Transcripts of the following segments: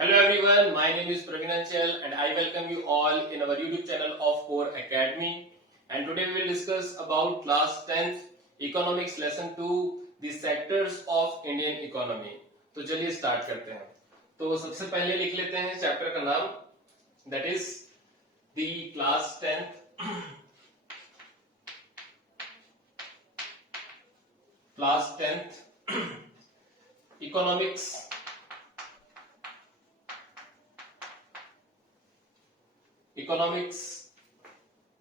Hello everyone, my name is Praveen Anchal and I welcome you all in our YouTube channel of Core Academy. And today we will discuss about class 10th economics lesson 2 the sectors of Indian economy. तो चलिए start करते हैं. तो सबसे पहले लिख लेते हैं चैप्टर का नाम, that is the class 10th economics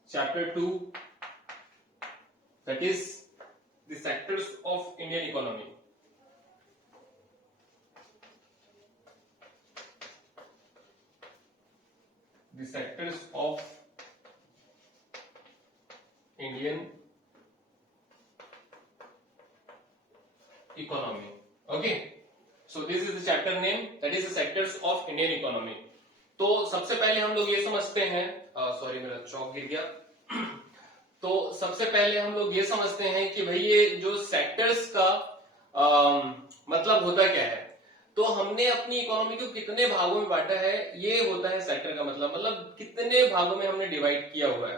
chapter 2, that is the sectors of Indian economy. The sectors of Indian economy. Okay, so this is the chapter name, that is the sectors of Indian economy. तो सबसे पहले हम लोग ये समझते हैं, sorry मेरा चौक गिर गया. तो सबसे पहले हम लोग ये समझते हैं कि भाई ये जो सेक्टर्स का मतलब होता क्या है. तो हमने अपनी इकोनॉमी को कितने भागों में बांटा है, ये होता है सेक्टर का मतलब कितने भागों में हमने डिवाइड किया हुआ है.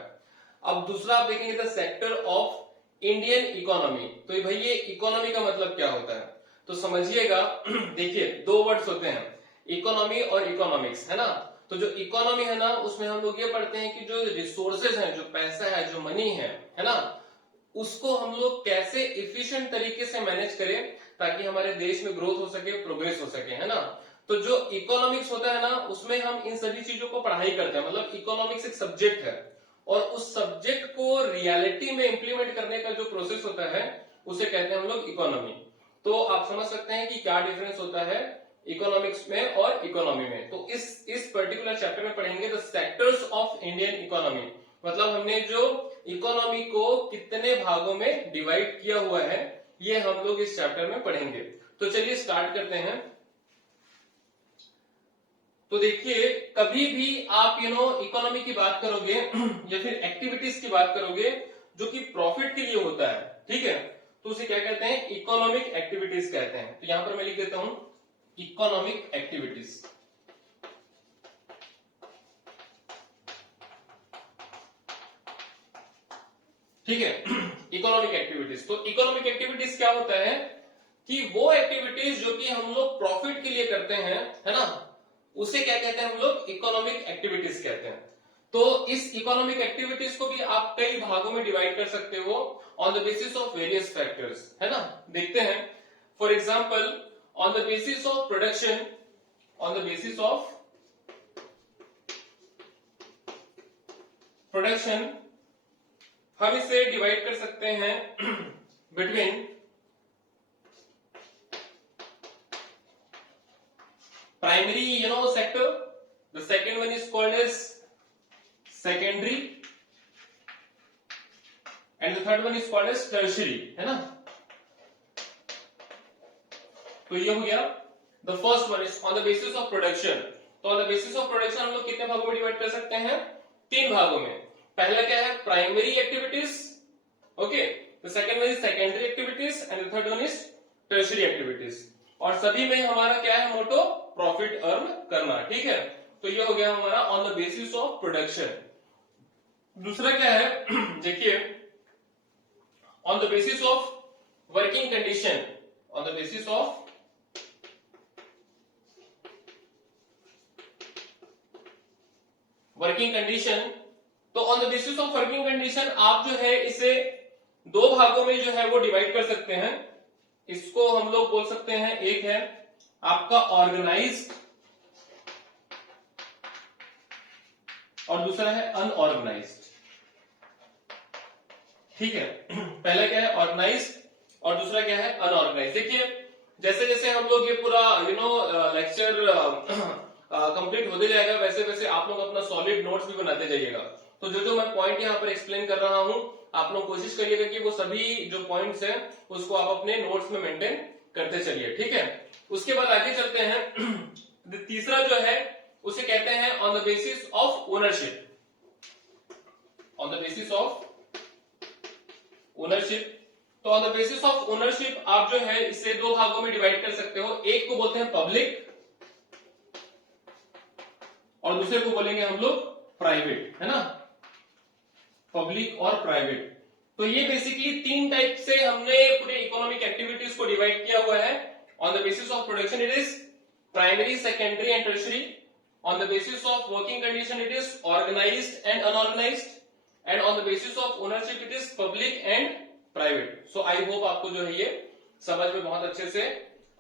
अब दूसरा आप देखेंगे the sector of Indian economy. तो भाई ये इकोनॉमी का मतलब क्या होता है, तो समझिएगा. देखिए दो वर्ड्स होते हैं, इकोनॉमी और इकोनॉमिक्स, है ना. तो जो इकोनॉमी है ना, उसमें हम लोग ये पढ़ते हैं कि जो रिसोर्सेज हैं, जो पैसा है, जो मनी है ना, उसको हम लोग कैसे इफिशिएंट तरीके से मैनेज करें ताकि हमारे देश में ग्रोथ हो सके, प्रोग्रेस हो सके, है ना. तो जो इकोनॉमिक्स होता है ना, उसमें हम इन सभी चीजों को पढ़ाई करते हैं. मतलब इकोनॉमिक्स एक सब्जेक्ट है और उस सब्जेक्ट को रियलिटी में इंप्लीमेंट करने का जो प्रोसेस होता है उसे कहते हैं हम लोग इकोनॉमी. तो आप समझ सकते हैं कि क्या डिफरेंस होता है इकोनॉमिक्स में और इकोनॉमी में. तो इस पर्टिकुलर चैप्टर में पढ़ेंगे the sectors of Indian economy. मतलब हमने जो इकोनॉमी को कितने भागों में डिवाइड किया हुआ है, ये हम लोग इस चैप्टर में पढ़ेंगे. तो चलिए स्टार्ट करते हैं. तो देखिए कभी भी आप इकोनॉमी की बात करोगे या फिर एक्टिविटीज की बात करोगे जो कि प्रॉफिट के लिए होता है, ठीक है, तो उसे क्या कहते हैं, इकोनॉमिक एक्टिविटीज कहते हैं. तो यहां पर मैं लिख देता हूं इकोनॉमिक एक्टिविटीज. ठीक है, इकोनॉमिक एक्टिविटीज. तो इकोनॉमिक एक्टिविटीज क्या होता है कि वो एक्टिविटीज जो कि हम लोग प्रॉफिट के लिए करते हैं, है ना, उसे क्या कहते हैं हम लोग इकोनॉमिक एक्टिविटीज कहते हैं. तो इस इकोनॉमिक एक्टिविटीज को भी आप कई भागों में डिवाइड कर सकते हो on the basis of various factors, है ना. देखते हैं. For example on the basis of production, on the basis of production हम इसे डिवाइड कर सकते हैं between primary sector, the second one is called as secondary and the third one is called as tertiary, है ना. तो ये हो गया the first one is on the basis of production. तो on the basis of production हम लोग कितने भागों में डिवाइड कर सकते हैं, तीन भागों में. पहला क्या है, primary activities, okay, the second one is secondary activities and the third one is tertiary activities. और सभी में हमारा क्या है मोटो, प्रॉफिट अर्न करना, ठीक है. तो ये हो गया हमारा on the basis of production. दूसरा क्या है, देखिए on the basis of working condition, on the basis of working condition. तो on the basis of working condition आप जो है इसे दो भागों में जो है वो डिवाइड कर सकते हैं. इसको हम लोग बोल सकते हैं, एक है आपका ऑर्गेनाइज्ड और दूसरा है अनऑर्गेनाइज्ड, ठीक है. पहला क्या है, ऑर्गेनाइज्ड और दूसरा क्या है, अनऑर्गेनाइज्ड. देखिए जैसे जैसे हम लोग ये पूरा लेक्चर कंप्लीट होते जाएगा, वैसे वैसे आप लोग अपना सॉलिड नोट्स भी बनाते जाइएगा. तो जो जो मैं पॉइंट यहाँ पर एक्सप्लेन कर रहा हूं, आप लोग कोशिश करिएगा कि वो सभी जो पॉइंट्स हैं उसको आप अपने नोट्स में मेंटेन करते चलिए, ठीक है. उसके बाद आगे चलते हैं. तीसरा जो है उसे कहते हैं on the basis of ownership. On the basis of ownership. तो on the basis of ownership आप जो है इसे दो भागों में डिवाइड कर सकते हो. एक को बोलते हैं पब्लिक और दूसरे को बोलेंगे हम लोग प्राइवेट, है ना, पब्लिक और प्राइवेट। तो ये बेसिकली 3 टाइप से हमने पूरे इकोनॉमिक एक्टिविटीज को डिवाइड किया हुआ है। On the basis of production it is primary, secondary and tertiary. On the basis of working condition it is organised and unorganised, and on the basis of ownership it is public and private. So I hope आपको जो है ये समझ में बहुत अच्छे से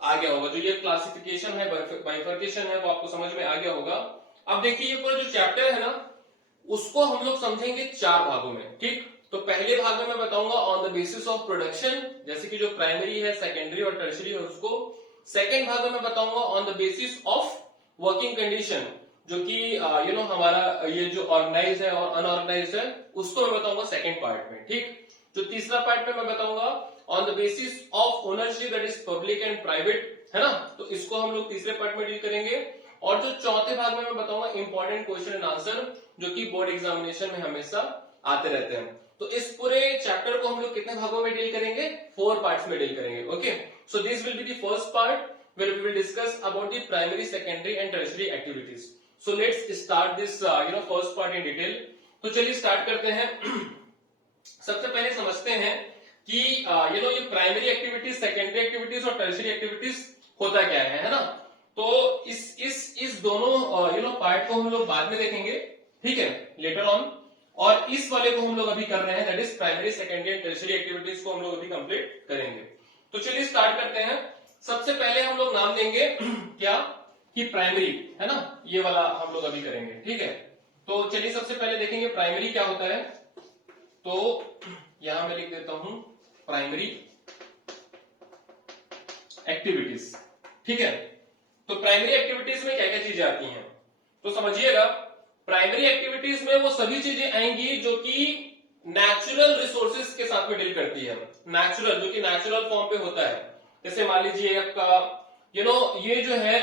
आ गया होगा। जो ये क्लासिफिकेशन है, बाइफर्केशन है, वो आपको समझ में आ गया होगा। अब देखिए ये पूरा जो चैप्टर है ना, उसको हम लोग समझेंगे 4 भागों में, ठीक। तो पहले भाग में मैं बताऊंगा on the basis of production, जैसे कि जो प्राइमरी है, सेकेंडरी और टर्शियरी है उसको। सेकेंड भाग में मैं बताऊंगा on the basis of working condition, जो कि हमारा ये जो ऑर्गेनाइज है और अनऑर्गेनाइज है, उसको मैं बताऊंगा सेकेंड पार्ट में, ठीक। जो तीसरा पार्ट में मैं बताऊंगा on the basis of ownership, that is public and private, है ना, तो इसको हम लोग तीसरे पार्ट में डील करेंगे। और जो चौथे भाग में मैं बताऊंगा इंपॉर्टेंट क्वेश्चन एंड आंसर, जो कि बोर्ड एग्जामिनेशन में हमेशा आते रहते हैं। तो इस पूरे चैप्टर को हम लोग कितने भागों में डील करेंगे? 4 पार्ट्स में डील करेंगे, okay. So this will be the first part where we will discuss about the primary, secondary and tertiary activities. So let's start this first part in detail. तो चलिए स्टार्ट करते हैं। सबसे पहले समझते हैं कि ये प्राइमरी एक्टिविटीज, सेकेंडरी एक्टिविटीज और टर्शियरी एक्टिविटीज होता क्या है ना। तो इस दोनों पार्ट को हम लोग बाद में देखेंगे, ठीक है, लेटर ऑन। और इस वाले को हम लोग अभी कर रहे हैं, that is primary, secondary and tertiary activities को हम लोग अभी कंप्लीट करेंगे। तो चलिए स्टार्ट करते हैं। सबसे पहले हम लोग नाम देंगे क्या कि प्राइमरी, है ना, ये वाला हम लोग अभी करेंगे, ठीक है। तो चलिए सबसे पहले देखेंगे प्राइमरी क्या होता है। तो यहां मैं लिख देता हूं प्राइमरी एक्टिविटीज, ठीक है। तो प्राइमरी एक्टिविटीज में क्या क्या चीजें आती हैं, तो समझिएगा। प्राइमरी एक्टिविटीज में वो सभी चीजें आएंगी जो कि नेचुरल रिसोर्सेज के साथ में डील करती है। नेचुरल, जो कि नेचुरल फॉर्म पे होता है। जैसे मान लीजिए आपका ये जो है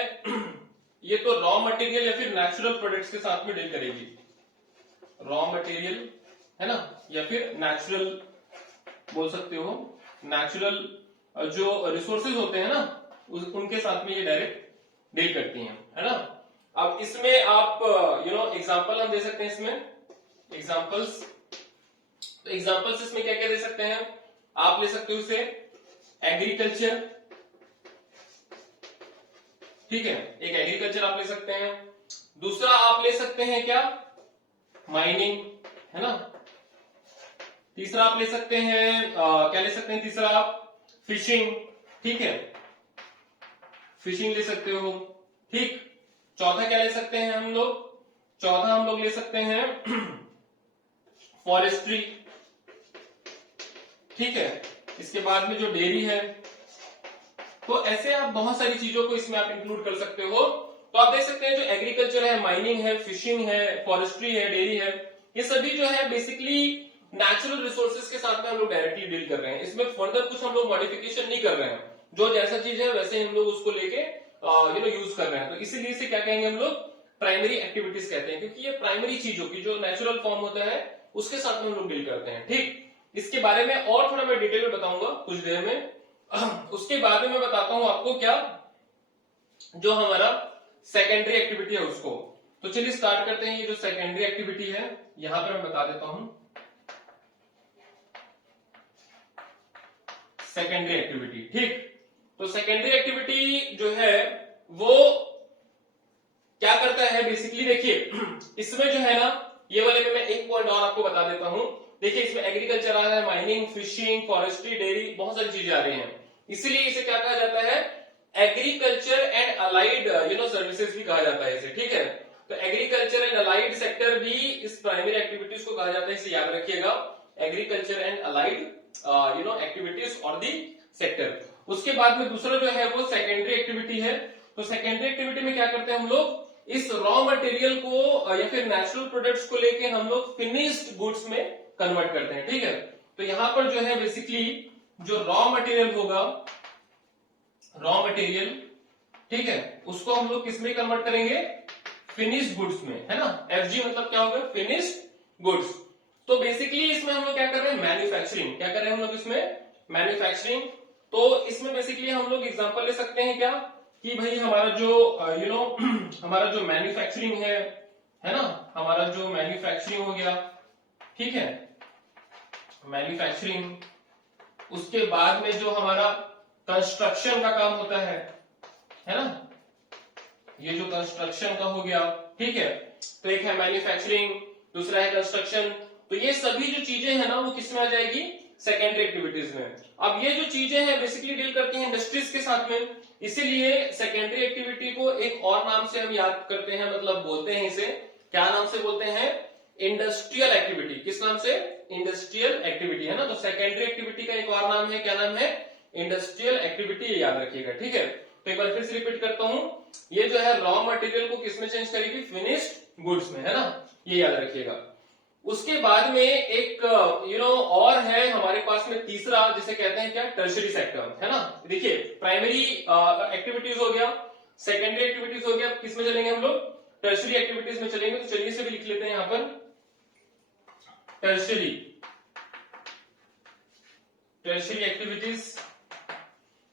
ये तो रॉ मटेरियल या फिर नेचुरल प्रोडक्ट्स के साथ में डील करेगी। रॉ मटेरियल, है ना, या फिर नेचुरल बोल सकते हो, नेचुरल जो रिसोर्सेज होते हैं ना, उनके साथ में ये डायरेक्ट डील करती हैं, है ना। अब इसमें आप एग्जांपल हम दे सकते हैं इसमें एग्जांपल्स। तो एग्जांपल्स इसमें क्या क्या दे सकते हैं आप? ले सकते हो उसे एग्रीकल्चर, ठीक है, एक एग्रीकल्चर आप ले सकते हैं। दूसरा आप ले सकते हैं क्या? माइनिंग, है ना। तीसरा आप ले सकते हैं क्या ले सकते हैं तीसरा आप? फिशिंग, ठीक है, फिशिंग ले सकते हो, ठीक। चौथा क्या ले सकते हैं हम लोग? चौथा हम लोग ले सकते हैं फॉरेस्ट्री, ठीक है। इसके बाद में जो डेयरी है, तो ऐसे आप बहुत सारी चीजों को इसमें आप इंक्लूड कर सकते हो। तो आप देख सकते हैं जो एग्रीकल्चर है, माइनिंग है, फिशिंग है, फॉरेस्ट्री है, डेयरी है, ये सभी जो है बेसिकली नेचुरल रिसोर्सेज के साथ में हम लोग डायरेक्टली डील कर रहे हैं। इसमें फर्दर कुछ हम लोग मॉडिफिकेशन नहीं कर रहे हैं, जो जैसा चीज है वैसे हम लोग उसको लेके यूज कर रहे हैं। तो इसीलिए इसे क्या कहेंगे हम लोग? प्राइमरी एक्टिविटीज कहते हैं, क्योंकि ये प्राइमरी चीजों की जो नेचुरल फॉर्म होता है उसके साथ में हम लोग डील करते हैं, ठीक। इसके बारे में और थोड़ा मैं डिटेल में बताऊंगा कुछ देर में। उसके बाद में मैं बताता हूं आपको क्या जो हमारा सेकेंडरी एक्टिविटी है उसको। तो चलिए स्टार्ट करते हैं। ये जो सेकेंडरी एक्टिविटी है यहां पर मैं बता देता हूं सेकेंडरी एक्टिविटी, ठीक। तो सेकेंडरी एक्टिविटी जो है वो क्या करता है बेसिकली, देखिए इसमें जो है ना, ये वाले में मैं एक पॉइंट और आपको बता देता हूं। देखिए इसमें एग्रीकल्चर आ रहा है, माइनिंग, फिशिंग, फॉरेस्ट्री, डेयरी, बहुत सारी चीजें आ रही हैं। इसीलिए इसे क्या कहा जाता है? एग्रीकल्चर एंड अलाइड सर्विसेज भी कहा जाता है इसे, ठीक है। तो एग्रीकल्चर एंड अलाइड सेक्टर भी इस प्राइमरी एक्टिविटीज को कहा जाता है, इसे याद रखिएगा। एग्रीकल्चर एंड अलाइड एक्टिविटीज और दी सेक्टर। उसके बाद में दूसरा जो है वो सेकेंडरी एक्टिविटी है। तो सेकेंडरी एक्टिविटी में क्या करते हैं हम लोग? इस रॉ मटेरियल को या फिर नेचुरल प्रोडक्ट्स को लेके हम लोग फिनिश्ड गुड्स में कन्वर्ट करते हैं, ठीक है। तो यहां पर जो है बेसिकली जो रॉ मटेरियल होगा, रॉ मटेरियल, ठीक है, उसको हम लोग किस में कन्वर्ट करेंगे? फिनिश्ड गुड्स में, है ना। एफजी मतलब क्या होगा? Finished goods. तो बेसिकली इसमें हम लोग क्या कर रहे हैं? मैन्युफैक्चरिंग। क्या कर रहे हैं हम लोग इसमें? मैन्युफैक्चरिंग। तो इसमें बेसिकली हम लोग एग्जांपल ले सकते हैं क्या कि भाई हमारा जो हमारा जो मैन्युफैक्चरिंग है है ना, हमारा जो मैन्युफैक्चरिंग हो गया, ठीक है, मैन्युफैक्चरिंग, उसके बाद में जो हमारा कंस्ट्रक्शन का काम होता है ना, ये जो कंस्ट्रक्शन का हो गया, ठीक है, तो एक है मैन्युफैक्चरिंग, दूसरा है कंस्ट्रक्शन, तो ये सभी जो चीजें हैं ना वो किसमें आ जाएगी, सेकेंडरी एक्टिविटीज में। अब ये जो चीजें हैं बेसिकली डील करती हैं इंडस्ट्रीज के साथ में, इसीलिए सेकेंडरी एक्टिविटी को एक और नाम से हम याद करते हैं, मतलब बोलते हैं इसे, क्या नाम से बोलते हैं, इंडस्ट्रियल एक्टिविटी। किस नाम से, इंडस्ट्रियल एक्टिविटी, है ना। तो सेकेंडरी एक्टिविटी का एक और नाम है, क्या नाम है, इंडस्ट्रियल एक्टिविटी, ये याद रखिएगा, ठीक है। तो एक बार फिर से रिपीट करता हूं, ये जो है रॉ मटेरियल को किसमें चेंज करेगी, फिनिश्ड गुड्स में, है ना, ये याद रखिएगा। उसके बाद में एक और है हमारे पास में तीसरा, जिसे कहते हैं क्या, टर्शरी सेक्टर, है ना। देखिए प्राइमरी एक्टिविटीज हो गया, सेकेंडरी एक्टिविटीज हो गया, किसमें चलेंगे हम लोग, टर्शरी एक्टिविटीज में चलेंगे। तो चलिए इसे भी लिख लेते हैं यहां पर, टर्शरी एक्टिविटीज।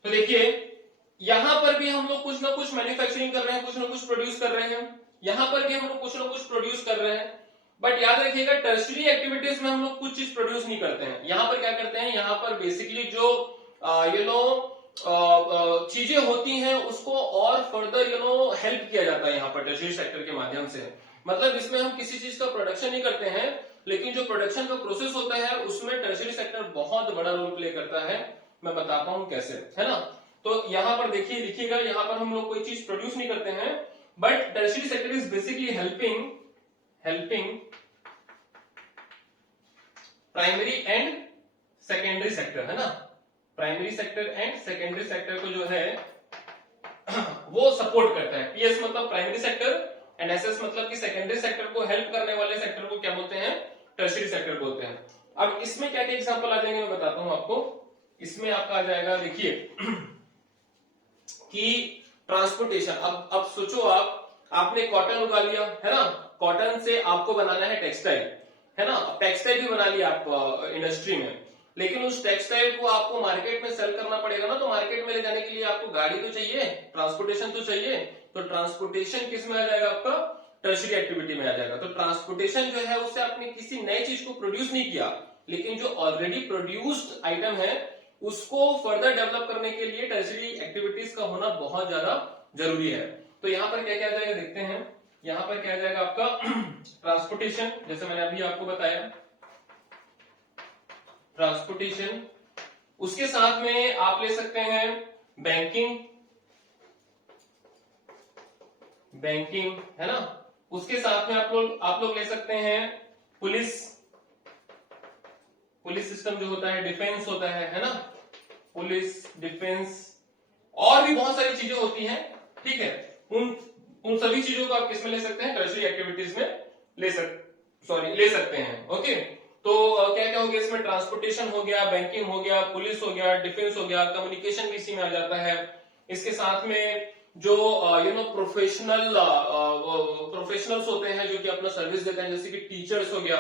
तो देखिए यहां पर भी हम लोग कुछ ना कुछ मैन्युफैक्चरिंग कर रहे हैं, कुछ ना कुछ प्रोड्यूस कर रहे हैं, यहां पर भी हम लोग कुछ ना कुछ प्रोड्यूस कर रहे हैं, बट याद रखिएगा टर्शरी एक्टिविटीज में हम लोग कुछ चीज प्रोड्यूस नहीं करते हैं। यहां पर क्या करते हैं, यहां पर बेसिकली जो चीजें होती हैं उसको और फर्दर हेल्प किया जाता है यहां पर टर्शरी सेक्टर के माध्यम से। मतलब इसमें हम किसी चीज का प्रोडक्शन नहीं करते हैं, लेकिन जो प्रोडक्शन का प्रोसेस होता है उसमें टर्शरी सेक्टर बहुत बड़ा रोल प्ले करता है। मैं बताता हूं कैसे, है ना। तो यहां पर देखिए, लिखिएगा, यहां पर हम लोग कोई चीज प्रोड्यूस नहीं करते हैं, but tertiary sector is basically helping primary and secondary sector, है ना। Primary sector and secondary sector को जो है वो सपोर्ट करता है। पीएस मतलब प्राइमरी सेक्टर एंड एसएस मतलब कि सेकेंडरी सेक्टर को हेल्प करने वाले सेक्टर को क्या बोलते हैं, टर्शरी सेक्टर बोलते हैं। अब इसमें क्या क्या एग्जांपल आ जाएंगे मैं बताता हूं आपको। इसमें आपका आ जाएगा, देखिए कि ट्रांसपोर्टेशन। अब सोचो आपने कॉटन उगा लिया, है ना, कॉटन से आपको बनाना है टेक्सटाइल, है ना। टेक्सटाइल भी बना लिया आप इंडस्ट्री में, लेकिन उस टेक्सटाइल को आपको मार्केट में सेल करना पड़ेगा ना, तो मार्केट में ले जाने के लिए आपको गाड़ी तो चाहिए, ट्रांसपोर्टेशन तो चाहिए। तो ट्रांसपोर्टेशन किस में आ जाएगा, आपका टर्शरी एक्टिविटी में आ जाएगा। तो ट्रांसपोर्टेशन जो है उससे आपने किसी नई चीज को प्रोड्यूस नहीं किया, लेकिन जो ऑलरेडी प्रोड्यूस्ड आइटम है उसको फर्दर डेवलप करने के लिए टर्शरी एक्टिविटीज का होना बहुत ज्यादा जरूरी है। तो यहां पर क्या क्या आ जाएगा देखते हैं। यहां पर क्या आ जाएगा आपका ट्रांसपोर्टेशन, जैसे मैंने अभी आपको बताया, ट्रांसपोर्टेशन। उसके साथ में आप ले सकते हैं बैंकिंग, है ना। उसके साथ में आप लोग ले सकते हैं पुलिस सिस्टम जो होता है, डिफेंस होता है ना, पुलिस, डिफेंस, और भी बहुत सारी चीजें होती हैं, ठीक है। उन सभी चीजों को आप किसमें ले सकते हैं, टर्शरी एक्टिविटीज में ले सकते हैं। ओके, तो क्या क्या हो गया इसमें, ट्रांसपोर्टेशन हो गया, बैंकिंग हो गया, पुलिस हो गया, डिफेंस हो गया, कम्युनिकेशन भी इसी में आ जाता है। इसके साथ में जो प्रोफेशनल्स होते हैं जो कि अपना सर्विस देते हैं, जैसे कि टीचर्स हो गया,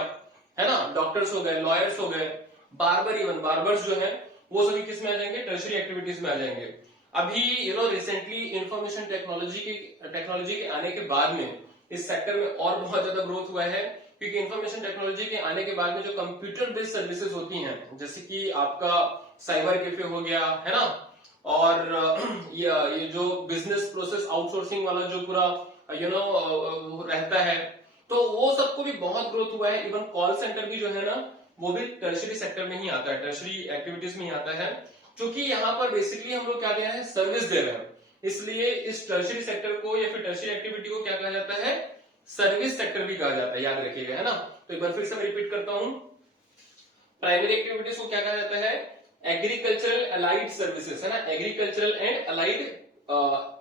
है ना, डॉक्टर्स हो गए, लॉयर्स हो गए, बार्बर्स जो है, वो सभी किस में आ जाएंगे, टर्शरी एक्टिविटीज में आ जाएंगे। अभी रिसेंटली इंफॉर्मेशन टेक्नोलॉजी के आने के बाद में इस सेक्टर में और बहुत ज्यादा ग्रोथ हुआ है, क्योंकि इंफॉर्मेशन टेक्नोलॉजी के आने के बाद में जो कंप्यूटर बेस्ड सर्विसेज होती हैं, जैसे कि आपका साइबर कैफे हो गया, है ना, और ये जो बिजनेस प्रोसेस आउटसोर्सिंग वाला जो पूरा रहता है, तो वो सबको भी बहुत ग्रोथ हुआ है। इवन कॉल सेंटर भी जो है ना, वो भी टर्शरी सेक्टर में ही आता है, टर्शरी एक्टिविटीज में ही आता है, क्योंकि यहाँ पर बेसिकली हम लोग क्या दे रहे हैं, सर्विस दे रहे हैं। इसलिए इस टर्शरी सेक्टर को या फिर टर्शरी एक्टिविटी को क्या कहा जाता है, सर्विस सेक्टर भी कहा जाता है, याद रखिएगा, है ना। तो एक बार फिर से मैं रिपीट करता हूं, प्राइमरी एक्टिविटीज को क्या कहा जाता है, एग्रीकल्चरल अलाइड सर्विसेज, है ना, एग्रीकल्चरल एंड अलाइड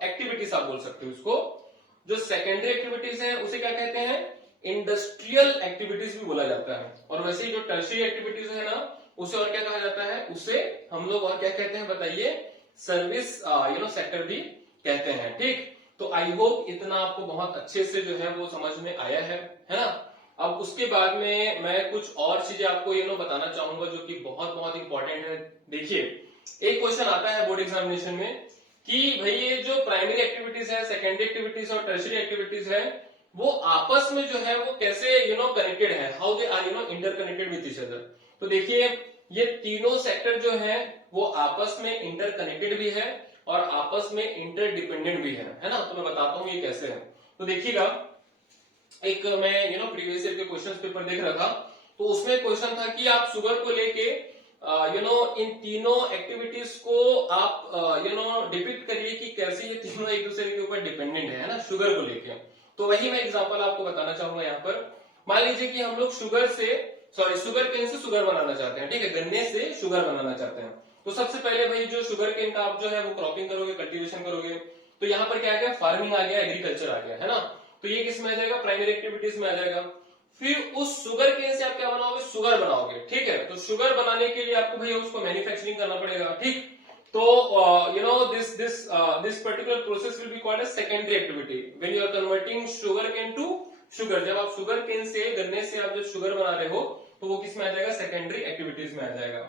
एक्टिविटीज आप बोल सकते हो उसको। जो सेकेंडरी एक्टिविटीज है उसे क्या कहते हैं, इंडस्ट्रियल एक्टिविटीज भी बोला जाता है। और वैसे ही जो टर्शरी एक्टिविटीज है ना, उसे और क्या कहा जाता है, उसे हम लोग और क्या कहते हैं बताइए, सर्विस सेक्टर भी कहते हैं, ठीक। तो आई होप इतना आपको बहुत अच्छे से जो है वो समझ में आया है ना। अब उसके बाद में मैं कुछ और चीजें आपको बताना चाहूंगा जो कि बहुत बहुत इंपॉर्टेंट है। देखिए एक क्वेश्चन आता है बोर्ड एग्जामिनेशन में कि भाई ये जो प्राइमरी एक्टिविटीज है, सेकेंडरी एक्टिविटीज और टर्शरी एक्टिविटीज है, वो आपस में जो है वो कैसे कनेक्टेड है, how they are interconnected with each other. तो देखिए ये तीनों सेक्टर जो है वो आपस में इंटरकनेक्टेड भी है और आपस में इंटरडिपेंडेंट भी है ना। तो मैं बताता हूं ये कैसे है। तो देखिएगा, एक मैं प्रीवियस ईयर के क्वेश्चंस पेपर देख रहा था, तो उसमें क्वेश्चन था कि आप शुगर को लेके इन तीनों एक्टिविटीज को आप डिपिक्ट करिए कि कैसे ये तीनों एक दूसरे के ऊपर डिपेंडेंट है ना, शुगर को लेके। तो वही मैं एग्जांपल आपको बताना चाहूंगा यहाँ पर। मान लीजिए कि हम लोग शुगर केन से शुगर बनाना चाहते हैं, ठीक है, गन्ने से शुगर बनाना चाहते हैं। तो सबसे पहले भाई जो शुगर केन का आप जो है वो क्रॉपिंग करोगे, कल्टीवेशन करोगे। तो यहाँ पर क्या आ गया, फार्मिंग आ गया, एग्रीकल्चर आ गया, है ना। तो ये किस में आ जाएगा, प्राइमरी एक्टिविटीज में आ जाएगा। फिर उस शुगर केन से आप क्या बनाओगे, शुगर बनाओगे, ठीक है। तो शुगर बनाने के लिए आपको भैया उसको मैन्युफैक्चरिंग करना पड़ेगा, ठीक। तो this particular process will be called as secondary activity when you are converting sugar cane to sugar. जब आप शुगर केन से, गन्ने से आप जब शुगर बना रहे हो तो वो किस में आ जाएगा, सेकेंडरी एक्टिविटीज में आ जाएगा।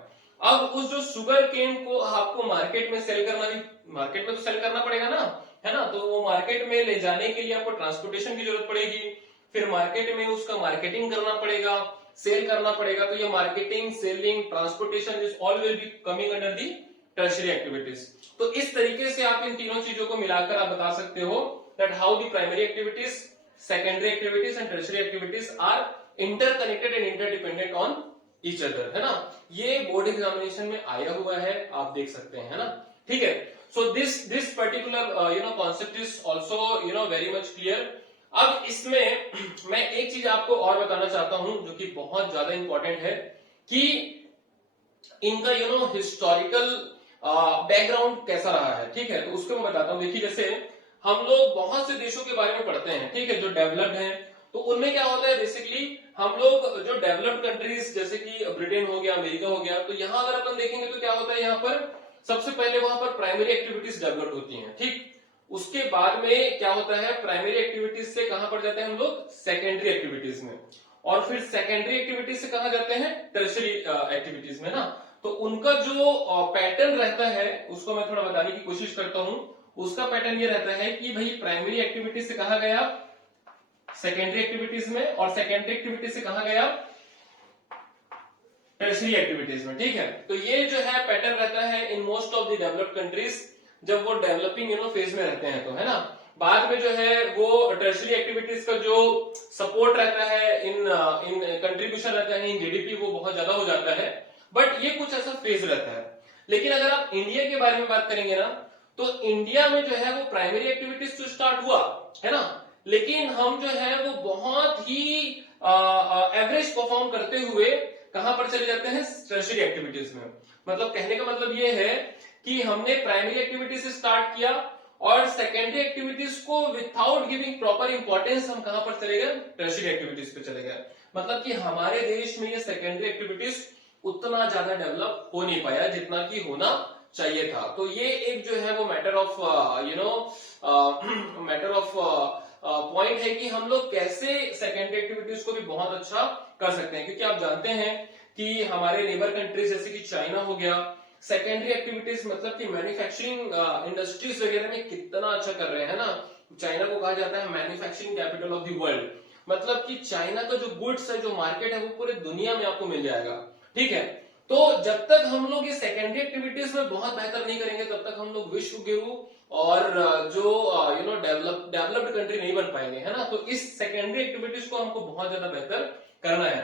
अब उस जो शुगर केन को आपको मार्केट में सेल करना, भी मार्केट में तो सेल करना पड़ेगा ना, है ना। तो वो मार्केट में ले जाने के लिए आपको ट्रांसपोर्टेशन की जरूरत पड़ेगी, फिर मार्केट में उसका मार्केटिंग करना पड़ेगा, सेल करना पड़ेगा। तो ये marketing, selling, transportation is all will be coming under the tertiary activities. तो इस तरीके से आप इन तीनों चीजों को मिलाकर आप बता सकते हो that how the primary activities, secondary activities and tertiary activities are interconnected and interdependent on each other, है ना। ये बोर्ड एग्जामिनेशन में आया हुआ है, आप देख सकते हैं, है ना, ठीक है। So this particular concept is also very much clear. अब इसमें मैं एक चीज आपको और बताना चाहता हूं जो कि बहुत ज्यादा इंपॉर्टेंट है, कि इनका हिस्टोरिकल बैकग्राउंड कैसा रहा है, ठीक है। तो उसको मैं बताता हूं। देखिए जैसे हम लोग बहुत से देशों के बारे में पढ़ते हैं, ठीक है, जो डेवलप्ड हैं। तो उनमें क्या होता है, बेसिकली हम लोग जो डेवलप्ड कंट्रीज जैसे कि ब्रिटेन हो गया, अमेरिका हो गया, तो यहां अगर अपन देखेंगे तो क्या होता है, यहाँ पर सबसे पहले वहां पर प्राइमरी एक्टिविटीज डेवलप होती हैं, ठीक। उसके बाद में क्या होता है, प्राइमरी एक्टिविटीज से कहां पर जाते हैं हम लोग, सेकेंडरी एक्टिविटीज में, और फिर सेकेंडरी एक्टिविटीज से कहां जाते हैं, टर्शियरी एक्टिविटीज में ना। तो उनका जो पैटर्न रहता है उसको मैं थोड़ा बताने की कोशिश करता हूं। उसका पैटर्न ये रहता है कि भाई प्राइमरी एक्टिविटीज से कहां गया, सेकेंडरी एक्टिविटीज में, और सेकेंडरी एक्टिविटीज से कहां गया, टर्शियरी एक्टिविटीज में, ठीक है। तो ये जो है पैटर्न रहता है in most of the developed countries, जब वो डेवलपिंग फेज में रहते हैं, तो है ना। बाद में जो है वो टर्शियरी एक्टिविटीज का जो सपोर्ट रहता है, इन कंट्रीब्यूशन रहता है इन जीडीपी, वो बहुत ज्यादा हो जाता है। बट ये कुछ ऐसा फेज रहता है। लेकिन अगर आप इंडिया के बारे में बात करेंगे ना, तो इंडिया में जो है वो प्राइमरी एक्टिविटीज तो स्टार्ट हुआ, है ना, लेकिन हम जो है वो बहुत ही एवरेज परफॉर्म करते हुए कहां पर चले जाते हैं, टर्शियरी एक्टिविटीज में। मतलब कहने का मतलब ये है कि हमने प्राइमरी एक्टिविटी से स्टार्ट किया और सेकेंडरी एक्टिविटीज को विदाउट गिविंग प्रॉपर इंपॉर्टेंस हम कहां पर चले गए, टर्शियरी एक्टिविटीज पे चले गए। मतलब कि हमारे देश में ये सेकेंडरी एक्टिविटीज उतना ज्यादा डेवलप हो नहीं पाया जितना कि होना चाहिए था। तो ये एक जो है वो मैटर ऑफ पॉइंट है कि हम लोग कैसे सेकेंडरी एक्टिविटीज को भी बहुत अच्छा कर सकते हैं, क्योंकि आप जानते हैं कि हमारे नेबर कंट्रीज जैसे कि चाइना हो गया, सेकेंडरी एक्टिविटीज मतलब कि मैन्युफैक्चरिंग इंडस्ट्रीज वगैरह में कितना अच्छा कर रहे हैं ना। चाइना को कहा जाता है manufacturing capital of the world. मतलब कि चाइना का जो गुड्स है, जो मार्केट है, वो पूरे दुनिया में आपको मिल जाएगा, ठीक है। तो जब तक हम लोग ये सेकेंडरी एक्टिविटीज में बहुत बेहतर नहीं करेंगे, तब तक हम लोग विश्व गुरु और जो डेवलप्ड कंट्री नहीं बन पाएंगे, है ना। तो इस सेकेंडरी एक्टिविटीज को हमको बहुत ज्यादा बेहतर करना है।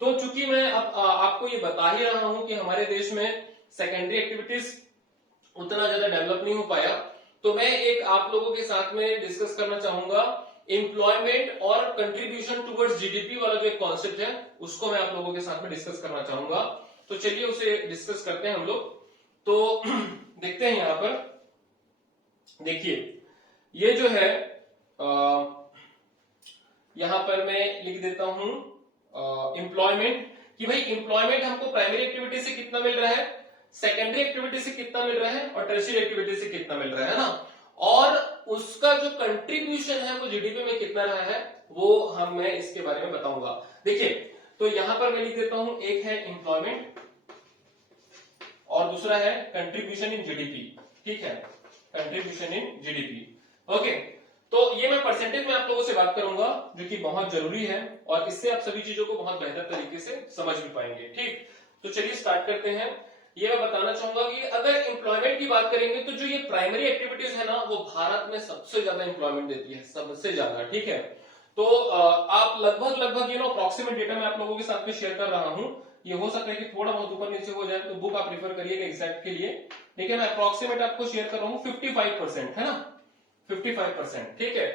तो चूंकि मैं अब आपको ये बता ही रहा हूं कि हमारे देश में सेकेंडरी एक्टिविटीज उतना ज्यादा डेवलप नहीं हो पाया, तो मैं एक आप लोगों के साथ में डिस्कस करना चाहूंगा एम्प्लॉयमेंट और कंट्रीब्यूशन टुवर्ड्स जीडीपी वाला जो एक कॉन्सेप्ट है, उसको मैं आप लोगों के साथ में डिस्कस करना चाहूंगा। तो चलिए उसे डिस्कस करते हैं हम लोग। तो देखते हैं यहां पर, देखिए ये जो है यहां पर मैं लिख देता हूं एम्प्लॉयमेंट, कि भाई एम्प्लॉयमेंट हमको प्राइमरी एक्टिविटी से कितना मिल रहा है, सेकेंडरी एक्टिविटी से कितना मिल रहा है, और टर्शियरी एक्टिविटी से कितना मिल रहा है ना। और उसका जो कंट्रीब्यूशन है वो जीडीपी में कितना रहा है, वो मैं इसके बारे में बताऊंगा। देखिए तो यहां पर मैं लिख देता हूं, एक है एम्प्लॉयमेंट और दूसरा है कंट्रीब्यूशन इन जीडीपी, ठीक है, कंट्रीब्यूशन इन जीडीपी। ओके, तो ये मैं परसेंटेज में आप लोगों से बात करूंगा, जो कि बहुत जरूरी है, और इससे आप सभी चीजों को बहुत बेहतर तरीके से समझ भी पाएंगे। ठीक, तो चलिए स्टार्ट करते हैं। ये मैं बताना चाहूंगा कि अगर एम्प्लॉयमेंट की बात करेंगे तो जो ये प्राइमरी एक्टिविटीज है ना, वो भारत में सबसे ज्यादा एम्प्लॉयमेंट देती है, सबसे ज्यादा। ठीक है, तो आप लगभग अप्रोक्सीमेट डेटा मैं आप लोगों के साथ में शेयर कर रहा हूं। ये हो सकता है कि थोड़ा बहुत ऊपर नीचे हो जाए, तो बुक आप प्रीफर करिएगा एग्जैक्ट के लिए। लेकिन मैं अप्रोक्सीमेट आपको शेयर कर रहा हूं 55%, है ना, 55%। ठीक है,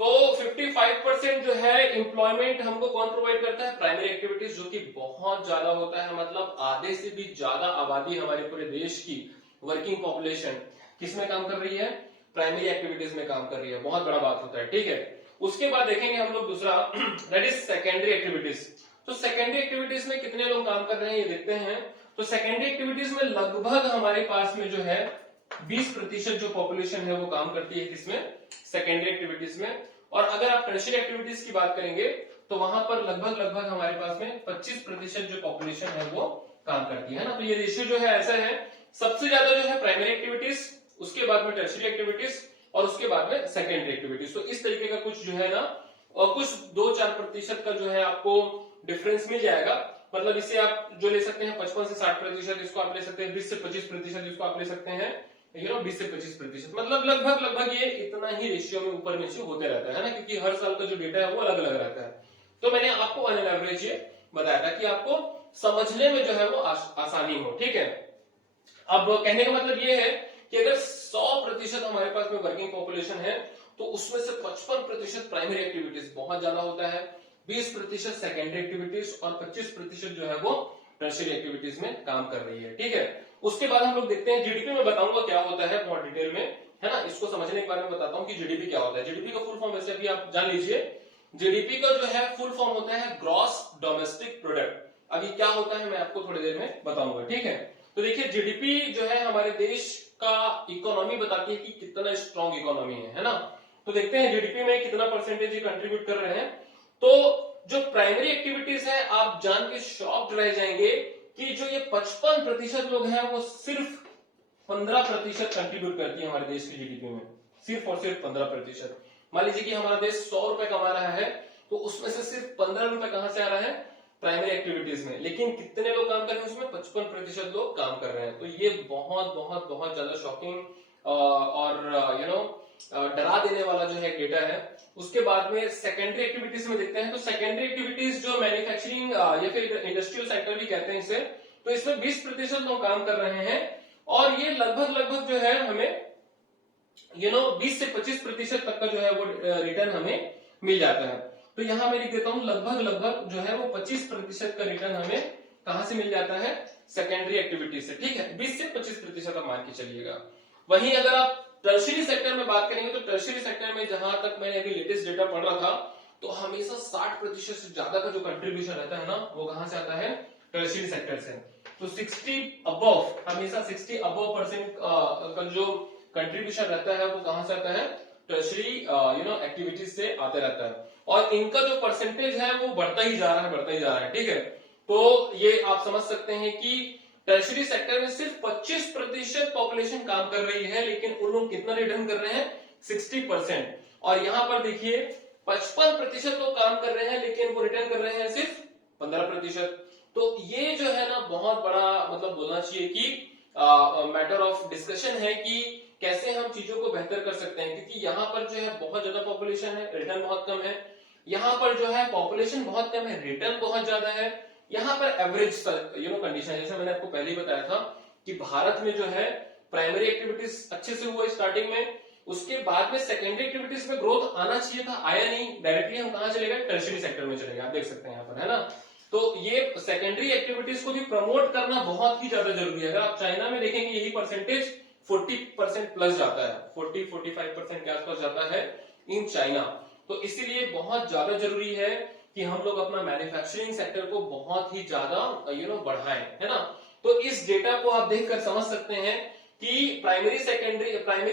तो 55% जो है एम्प्लॉयमेंट हमको कौन प्रोवाइड करता है? प्राइमरी एक्टिविटीज, जो कि बहुत ज्यादा होता है। मतलब आधे से भी ज्यादा आबादी हमारे पूरे देश की वर्किंग पॉपुलेशन किसमें काम कर रही है? प्राइमरी एक्टिविटीज में काम कर रही है। बहुत बड़ा बात होता है। ठीक है, उसके बाद देखेंगे हम लोग दूसरा, दैट इज सेकेंडरी एक्टिविटीज। तो सेकेंडरी एक्टिविटीज में कितने लोग काम कर रहे हैं ये देखते हैं। तो सेकेंडरी एक्टिविटीज में लगभग हमारे पास में जो है 20% जो पॉपुलेशन है वो काम करती है किसमें? सेकेंडरी एक्टिविटीज में। और अगर आप टर्शियरी एक्टिविटीज की बात करेंगे तो वहां पर लगभग हमारे पास में 25% जो पॉपुलेशन है वो काम करती है ना। तो ये रेशियो जो है ऐसा है, सबसे ज्यादा जो है प्राइमरी एक्टिविटीज, उसके बाद में टर्शियरी एक्टिविटीज, और उसके बाद में सेकेंडरी एक्टिविटीज। तो इस तरीके का कुछ जो है ना, और कुछ 2-4% का जो है आपको डिफरेंस मिल जाएगा। मतलब इसे आप जो ले सकते हैं 55 से 60%, इसको आप ले सकते हैं 20 से 25%, इसको आप ले सकते हैं 20 से 25%। मतलब लगभग ये इतना ही रेशियो में ऊपर नीचे होते रहता है ना, क्योंकि हर साल का जो डेटा है वो अलग अलग रहता है। तो मैंने आपको ऑन एन एवरेज ये बताया था कि आपको समझने में जो है वो आसानी हो। ठीक है, अब कहने का मतलब ये है कि अगर 100% हमारे पास में वर्किंग पॉपुलेशन है तो उसमें से 55% प्राइमरी एक्टिविटीज बहुत ज्यादा होता है, 20% सेकेंडरी एक्टिविटीज, और 25% जो है वो टर्शियरी एक्टिविटीज में काम कर रही है। ठीक है, उसके बाद हम लोग देखते हैं जीडीपी में बताऊंगा क्या होता है बहुत डिटेल में, है ना। इसको समझने के बारे में बताता हूं कि जीडीपी क्या होता है। जीडीपी का फुल फॉर्म वैसे अभी आप जान लीजिए। जीडीपी का जो है फुल फॉर्म होता है ग्रॉस डोमेस्टिक प्रोडक्ट। अभी क्या होता है मैं आपको थोड़ी देर में बताऊंगा। ठीक है, तो देखिए जीडीपी जो है हमारे देश का इकोनॉमी बताती है कि कितना स्ट्रॉन्ग इकोनॉमी है ना। तो देखते हैं जीडीपी में कितना परसेंटेज ये कंट्रीब्यूट कर रहे हैं। तो जो प्राइमरी एक्टिविटीज है, आप जान के शॉक्ड रह जाएंगे कि जो ये 55% लोग हैं वो सिर्फ 15% कंट्रीब्यूट करती है हमारे देश की जीडीपी में, सिर्फ और सिर्फ 15%। मान लीजिए कि हमारा देश 100 रुपए कमा रहा है, तो उसमें से सिर्फ 15 रुपए कहां से आ रहा है? प्राइमरी एक्टिविटीज में। लेकिन कितने लोग काम कर रहे हैं उसमें? 55% लोग काम कर रहे हैं। तो ये बहुत ज्यादा शॉकिंग और डरा देने वाला जो है डेटा है। उसके बाद में सेकेंडरी एक्टिविटीज में देखते हैं। तो सेकेंडरी एक्टिविटीज जो मैन्युफैक्चरिंग या फिर इंडस्ट्रियल सेक्टर भी कहते हैं इसे, तो इसमें 20% लोग काम कर रहे हैं, और ये लगभग जो है हमें 20 से 25% तक का जो है वो रिटर्न हमें मिल जाता है। तो यहां मैं लिख देता हूं लगभग जो है वो 25% का रिटर्न हमें कहां से मिल जाता है? सेकेंडरी एक्टिविटी से। ठीक है, 20 से 25% आप मान के चलिएगा। वहीं अगर आप टर्शियरी सेक्टर में बात करेंगे तो टर्शियरी सेक्टर में जहां तक मैंने अभी लेटेस्ट डेटा पढ़ रहा था, तो हमेशा 60% से ज्यादा का जो कंट्रीब्यूशन रहता है ना, वो कहां से आता है? टर्शियरी सेक्टर से। तो 60 अबव, हमेशा 60 अबव परसेंट का जो कंट्रीब्यूशन रहता है वो कहां से आता है? टर्शियरी एक्टिविटीज से आते रहता है, और इनका जो परसेंटेज है वो बढ़ता ही जा रहा है। ठीक है, तो ये आप समझ सकते हैं कि टर्शियरी सेक्टर में सिर्फ 25% पॉपुलेशन काम कर रही है, लेकिन उन लोग कितना रिटर्न कर रहे हैं? 60%। और यहां पर देखिए 55% लोग काम कर रहे हैं, लेकिन वो रिटर्न कर रहे हैं सिर्फ 15%। तो ये जो है ना बहुत बड़ा मतलब बोलना चाहिए कि मैटर ऑफ डिस्कशन है कि कैसे हम चीजों को बेहतर कर सकते हैं, क्योंकि यहाँ पर जो है बहुत ज्यादा पॉपुलेशन है, रिटर्न बहुत कम है। यहाँ पर जो है पॉपुलेशन बहुत कम है, रिटर्न बहुत ज्यादा है। यहाँ पर एवरेज कंडीशन है, जैसे मैंने आपको पहले ही बताया था कि भारत में जो है प्राइमरी एक्टिविटीज अच्छे से हुआ स्टार्टिंग में, उसके बाद में सेकेंडरी एक्टिविटीज में ग्रोथ आना चाहिए था, आया नहीं। डायरेक्टली हम कहां चले गए? टर्शियरी सेक्टर में चले गए। आप देख सकते हैं यहाँ पर, है ना। तो ये सेकेंडरी एक्टिविटीज को भी प्रमोट करना बहुत ही ज्यादा जरूरी है। अगर आप चाइना में देखेंगे यही परसेंटेज 40% प्लस जाता है, 40-45% के आसपास जाता है इन चाइना। तो इसीलिए बहुत ज्यादा जरूरी है कि हम लोग अपना मैन्युफैक्चरिंग सेक्टर को बहुत ही ज्यादा बढ़ाएं, है ना। तो इस डेटा को आप देखकर समझ सकते हैं कि प्राइमरी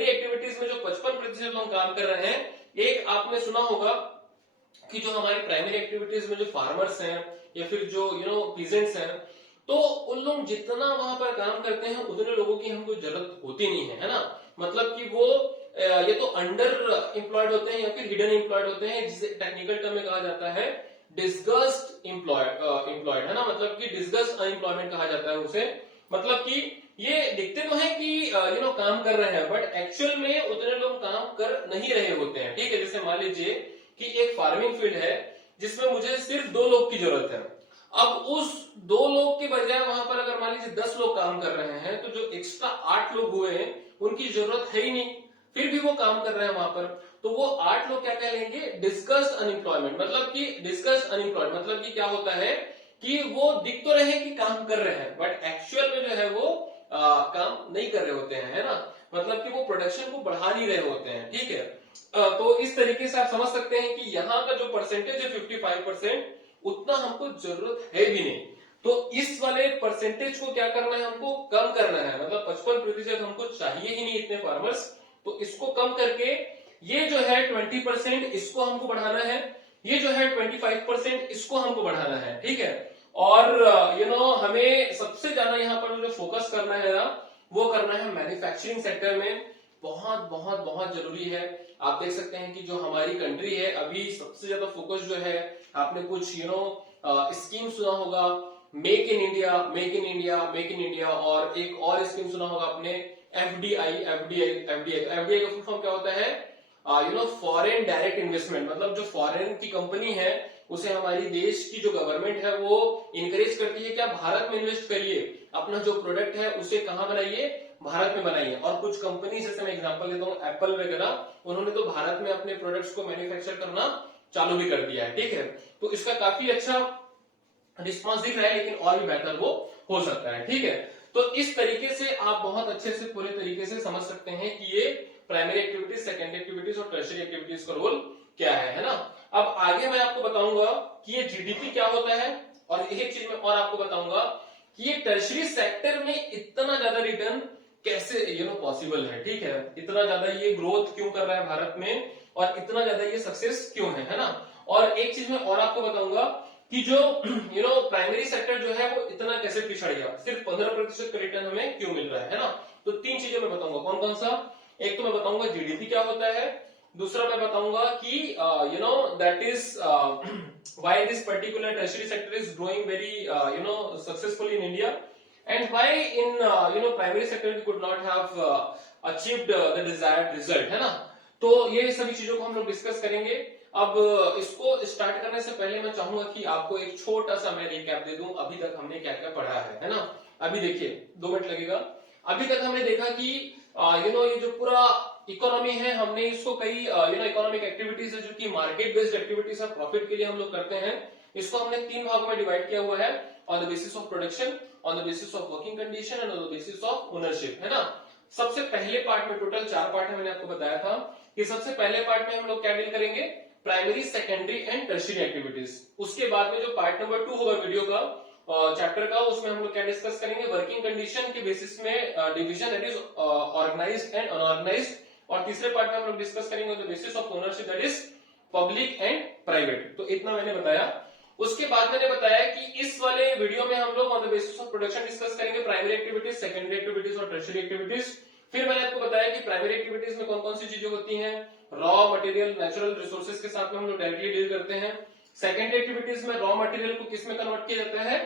एक्टिविटीज में जो 55% लोग काम कर रहे हैं, एक आपने सुना होगा कि जो हमारी प्राइमरी एक्टिविटीज में जो फार्मर्स हैं या फिर जो पीजेंट्स हैं, तो उन लोग जितना वहां पर काम करते हैं उतने लोगों की हमको जरूरत होती नहीं है ना। मतलब कि वो ये तो अंडर एम्प्लॉयड होते हैं या फिर हिडन एम्प्लॉयड होते हैं, जिसे टेक्निकल टर्म में कहा जाता है डिस्गस्ड एम्प्लॉयड, है ना, मतलब कि डिस्गस्ड अनएम्प्लॉयमेंट कहा जाता है उसे। मतलब कि ये दिखते तो है कि काम कर रहे हैं, बट एक्चुअल में उतने लोग काम कर नहीं रहे होते हैं, ठीक है। जैसे मान लीजिए कि एक फार्मिंग फील्ड है जिसमें मुझे सिर्फ 2 लोग की जरूरत है। अब उस 2 लोग के बजाय वहां पर अगर मान लीजिए 10 लोग काम कर रहे हैं, तो जो एक्स्ट्रा 8 लोग हुए हैं उनकी जरूरत है ही नहीं, फिर भी वो काम कर रहे हैं वहां पर, तो वो 8 लोग क्या कहलेंगे, डिस्कस्ड अनएम्प्लॉयमेंट। मतलब कि डिस्कस्ड अनएम्प्लॉयड मतलब कि क्या होता है कि वो दिख तो रहे कि काम कर रहे हैं, बट एक्चुअल में जो है वो काम नहीं कर रहे होते हैं, है ना, मतलब कि वो प्रोडक्शन को बढ़ा नहीं रहे होते हैं, ठीक है। तो इस तरीके से आप समझ सकते हैं कि यहाँ का जो परसेंटेज है 55%, उतना हमको जरूरत है भी नहीं। तो इस वाले परसेंटेज को क्या करना है, हमको कम करना है, मतलब 55% हमको चाहिए ही नहीं इतने फार्मर्स, तो इसको कम करके ये जो है 20% इसको हमको बढ़ाना है, ये जो है 25% इसको हमको बढ़ाना है, ठीक है। और हमें सबसे ज्यादा यहाँ पर जो फोकस करना है ना, वो करना है मैन्युफैक्चरिंग सेक्टर में। बहुत बहुत बहुत जरूरी है। आप देख सकते हैं कि जो हमारी कंट्री है अभी सबसे ज्यादा फोकस जो है, आपने कुछ स्कीम सुना होगा, make in India, make in India, make in India, और एक और स्कीम सुना होगा आपने एफडीआई। एफडीआई का फुल फॉर्म क्या होता है, फॉरेन डायरेक्ट इन्वेस्टमेंट। मतलब जो फॉरेन की कंपनी है उसे हमारी देश की जो गवर्नमेंट है वो इंकरेज करती है कि आप भारत में इन्वेस्ट करिए, अपना जो प्रोडक्ट है उसे कहां बनाइए, भारत में बनाइए। और कुछ कंपनी, जैसे मैं एग्जांपल देता हूं एप्पल वगैरह, उन्होंने तो भारत में अपने प्रोडक्ट्स को मैन्युफैक्चर करना चालू भी कर दिया है, ठीक है। तो इसका काफी अच्छा रिस्पॉन्स दिख रहा है, लेकिन और भी बेहतर वो हो सकता है, ठीक है। तो इस तरीके से आप बहुत अच्छे से पूरे तरीके से समझ सकते हैं कि ये प्राइमरी एक्टिविटीज, सेकेंडरी एक्टिविटीज और टर्शियरी एक्टिविटीज का रोल क्या है ना। अब आगे मैं आपको बताऊंगा कि ये जीडीपी क्या होता है, और एक चीज मैं और आपको बताऊंगा कि ये टर्शियरी सेक्टर में इतना ज्यादा रिटर्न कैसे पॉसिबल है, ठीक है। इतना ज्यादा ये ग्रोथ क्यों कर रहा है भारत में, और इतना ज्यादा ये सक्सेस क्यों है ना। और एक चीज मैं और आपको बताऊंगा कि जो प्राइमरी सेक्टर जो है वो इतना कैसे पिछड़ गया, सिर्फ 15% का रिटर्न हमें क्यों मिल रहा है ना। तो 3 चीजें मैं बताऊंगा, कौन कौन सा। एक तो मैं बताऊंगा जीडीपी क्या होता है, दूसरा मैं बताऊंगा कि that is why this particular tertiary sector is growing very successfully in India, and why in primary sector we could not have achieved the desired result, है ना। तो ये सभी चीजों को हम लोग डिस्कस करेंगे। अब इसको स्टार्ट करने से पहले मैं चाहूंगा कि आपको एक छोटा सा मैं रिकैप दे दूं, अभी तक हमने क्या क्या पढ़ा है ना। अभी देखिए 2 मिनट लगेगा। अभी तक हमने देखा कि ये जो पूरा इकोनॉमी है, हमने इसको कई इकोनॉमिक एक्टिविटीज है जो कि मार्केट बेस्ड एक्टिविटीज है, प्रॉफिट के लिए हम लोग करते हैं। इसको हमने 3 भागों में डिवाइड किया हुआ है, on the basis of production, on the basis of working condition and on the basis of ownership, है ना। सबसे पहले पार्ट में, टोटल 4 पार्ट है, मैंने आपको बताया था कि सबसे पहले पार्ट में हम लोग क्या डील करेंगे, primary, secondary and tertiary activities. उसके बाद में जो पार्ट नंबर 2 होगा वीडियो का, चैप्टर का, उसमें हम लोग क्या डिस्कस करेंगे, वर्किंग कंडीशन के बेसिस में division, that is organised and unorganised. और तीसरे पार्ट में हम लोग डिस्कस करेंगे on the basis of ownership, that is public and private. तो इतना मैंने बताया। उसके बाद मैंने बताया कि इस वाले वीडियो में हम लोग on the basis of production discuss करेंगे, प्राइमरी एक्टिविटीज, सेकेंडरी एक्टिविटीज और टर्शियरी एक्टिविटीज। फिर मैंने आपको बताया कि प्राइमरी एक्टिविटीज में कौन कौन सी चीजें होती हैं, रॉ मटेरियल, नेचुरल रिसोर्सेज के साथ में हम लोग डायरेक्टली डील करते हैं। सेकेंडरी एक्टिविटीज में रॉ मटेरियल को किस में कन्वर्ट किया जाता है,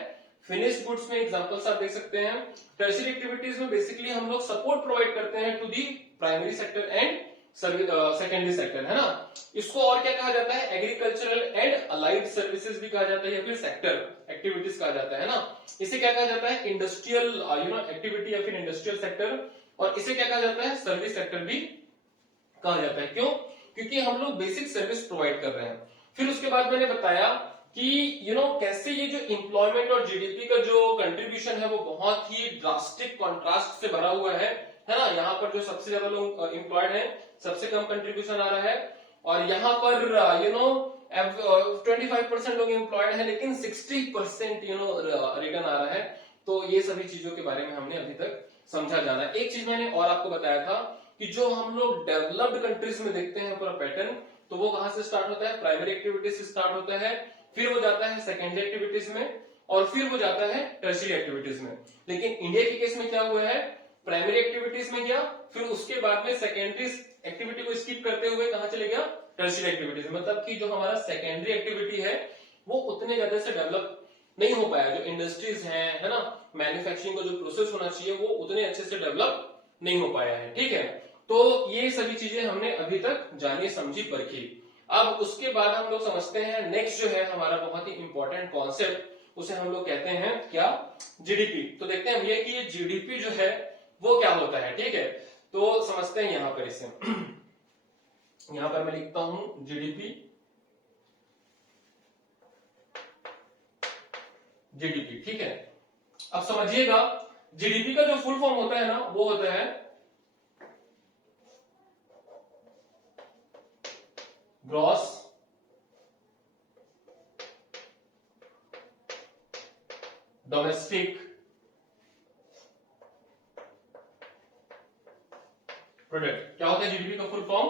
फिनिश्ड गुड्स में, एग्जांपल्स आप देख सकते हैं। टर्शियरी एक्टिविटीज में बेसिकली हम लोग सपोर्ट प्रोवाइड करते हैं to the primary sector and secondary sector, है ना। इसको और क्या कहा जाता है, एग्रीकल्चरल एंड अलाइड सर्विसेज भी कहा जाता है, या फिर सेक्टर एक्टिविटीज कहा जाता है ना। इसे क्या कहा जाता है, इंडस्ट्रियल एक्टिविटी या फिर इंडस्ट्रियल सेक्टर, और इसे क्या कहा जाता है, सर्विस सेक्टर भी कहा जाता है। क्यों, क्योंकि हम लोग बेसिक सर्विस प्रोवाइड कर रहे हैं। फिर उसके बाद मैंने बताया कि कैसे ये जो एम्प्लॉयमेंट और जीडीपी का जो कंट्रीब्यूशन है वो बहुत ही ड्रास्टिक कॉन्ट्रास्ट से भरा हुआ है ना। यहाँ पर जो सबसे ज्यादा लोग एम्प्लॉयड हैं, सबसे कम कंट्रीब्यूशन आ रहा है, और यहाँ पर 25% लोग एम्प्लॉयड हैं, लेकिन 60% रिटर्न आ रहा है। तो ये सभी चीजों के बारे में हमने अभी तक समझा जाना है। एक चीज मैंने और आपको बताया था कि जो हम लोग डेवलप्ड कंट्रीज में देखते हैं पूरा पैटर्न, तो वो कहां से स्टार्ट होता है, प्राइमरी एक्टिविटीज से स्टार्ट होता है, फिर वो जाता है सेकेंडरी एक्टिविटीज में, और फिर वो जाता है टर्शियरी एक्टिविटीज में। लेकिन इंडिया के केस में क्या हुआ है, प्राइमरी एक्टिविटीज में गया, फिर उसके बाद में सेकेंडरी एक्टिविटी को स्किप करते हुए कहां चले गया, टर्शियरी एक्टिविटीज। मतलब कि जो हमारा सेकेंडरी एक्टिविटी है वो उतने ज्यादा से डेवलप नहीं हो पाया। जो इंडस्ट्रीज हैं, है ना, मैन्युफैक्चरिंग का जो प्रोसेस होना चाहिए वो उतने अच्छे से डेवलप नहीं हो पाया है। ठीक है, तो ये सभी चीजें हमने अभी तक जानी समझी परखी। अब उसके बाद हम लोग समझते हैं नेक्स्ट जो है हमारा बहुत ही इंपॉर्टेंट कॉन्सेप्ट, उसे हम लोग कहते हैं क्या, जीडीपी। तो देखते हैं भैया कि ये जीडीपी जो है वो क्या होता है। ठीक है, तो समझते हैं यहां पर इसे। यहां पर मैं लिखता हूं जीडीपी, जीडीपी। ठीक है, अब समझिएगा जीडीपी का जो फुल फॉर्म होता है ना वो होता है ग्रॉस डोमेस्टिक प्रोडक्ट। क्या होता है जीडीपी का full form,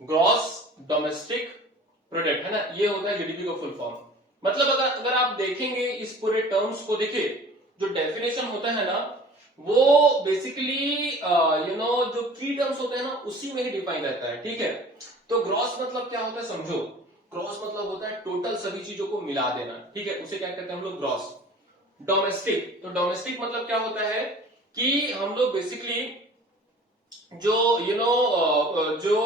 gross domestic product, है ना, ये होता है जीडीपी का फुल फॉर्म। मतलब अगर आप देखेंगे इस पूरे टर्म्स को, देखिए जो डेफिनेशन होता है ना वो बेसिकली जो की टर्म्स होते हैं ना उसी में ही डिफाइन रहता है। ठीक है, तो ग्रॉस मतलब क्या होता है समझो, ग्रॉस मतलब होता है टोटल सभी चीजों को मिला देना। ठीक है, उसे क्या कहते हैं हम लोग, ग्रॉस। डोमेस्टिक, तो डोमेस्टिक मतलब क्या होता है कि हम लोग बेसिकली जो जो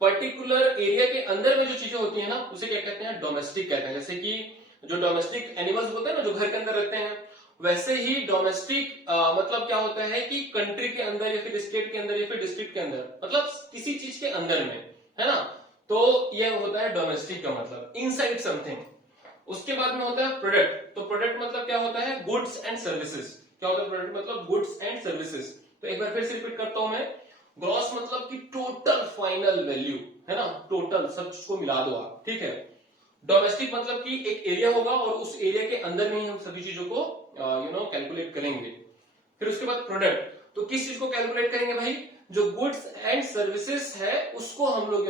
पर्टिकुलर एरिया के अंदर में जो चीजें होती है ना उसे क्या कहते हैं, डोमेस्टिक कहते हैं। जैसे कि जो डोमेस्टिक एनिमल्स होते हैं ना जो घर के अंदर रहते हैं, वैसे ही डोमेस्टिक मतलब क्या होता है कि कंट्री के अंदर या फिर स्टेट के अंदर या फिर डिस्ट्रिक्ट के अंदर, मतलब किसी चीज के अंदर में, है ना, तो यह होता है डोमेस्टिक का मतलब, इनसाइड समथिंग। उसके बाद में होता है प्रोडक्ट। तो प्रोडक्ट मतलब क्या होता है, गुड्स एंड सर्विसेज। क्या होता है प्रोडक्ट मतलब, गुड्स एंड सर्विसेज। तो एक बार फिर से रिपीट करता हूं मैं, ग्रॉस मतलब कि टोटल फाइनल वैल्यू, है ना, टोटल सब चीज को मिला दो आप। ठीक है, डोमेस्टिक मतलब कि एक एरिया होगा और उस एरिया के अंदर में ही हम सभी चीजों को कैलकुलेट करेंगे। फिर उसके बाद प्रोडक्ट, तो किस चीज को कैलकुलेट करेंगे भाई, जो गुड्स एंड सर्विसेज है उसको हम लोग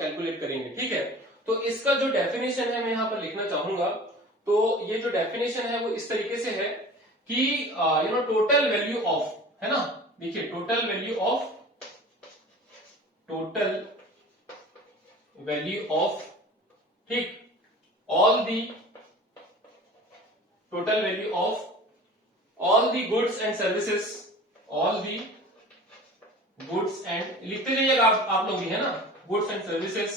कैलकुलेट करेंगे। ठीक है, तो इसका जो डेफिनेशन है मैं यहां पर लिखना चाहूंगा। तो ये जो डेफिनेशन है वो इस तरीके से है कि टोटल वैल्यू ऑफ, है ना, देखिए total value of, total value of, ठीक, all the, total value of all the goods and services, all the goods and, लिखते जाइएगा आप लोग भी, है ना, goods and services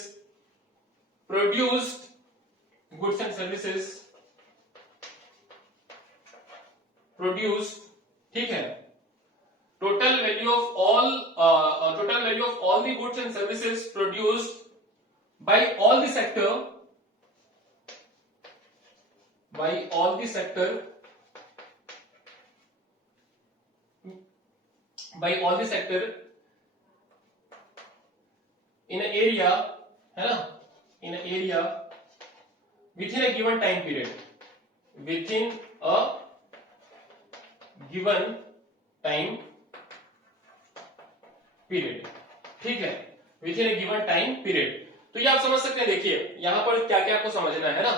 produced, goods and services produced, ठीक है, total value of all total value of all the goods and services produced by all the sector, by all the sector, by all the sector in an area, है ना, in an area within a given time period, within a given time period. ठीक है, with in a given time period. तो ये आप समझ सकते हैं, देखिए यहां पर क्या क्या आपको समझना है ना,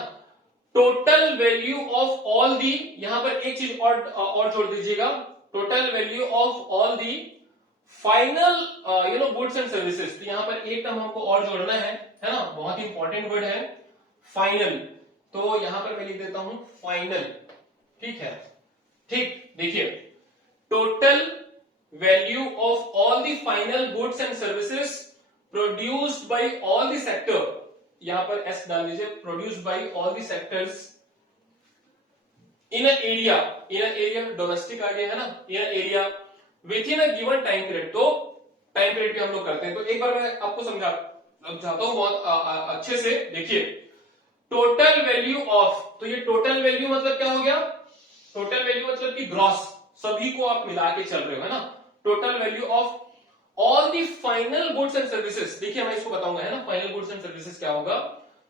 टोटल वैल्यू ऑफ ऑल दी, यहां पर एक चीज और जोड़ दीजिएगा, total value of all the final goods and services. तो यहां पर एक टर्म हमको और जोड़ना है ना, बहुत ही इंपॉर्टेंट वर्ड है फाइनल। तो यहां पर मैं लिख देता हूं फाइनल। ठीक है, ठीक, देखिए total value of all the final goods and services produced by all the sector, यहां पर S डाल दीजिए, produced by all the sectors in an area, in an area domestic आ गया है ना, in an area within a given time period। तो time period भी हम लोग करते हैं। तो एक बार मैं आपको समझाता हूं बहुत अच्छे से। देखिए टोटल वैल्यू ऑफ, तो ये टोटल वैल्यू मतलब क्या हो गया, टोटल वैल्यू मतलब कि ग्रॉस, सभी को आप मिला के चल रहे हो, है ना, total value of all the final goods and services. देखिए मैं इसको बताऊंगा, है ना, फाइनल गुड्स एंड सर्विसेज क्या होगा,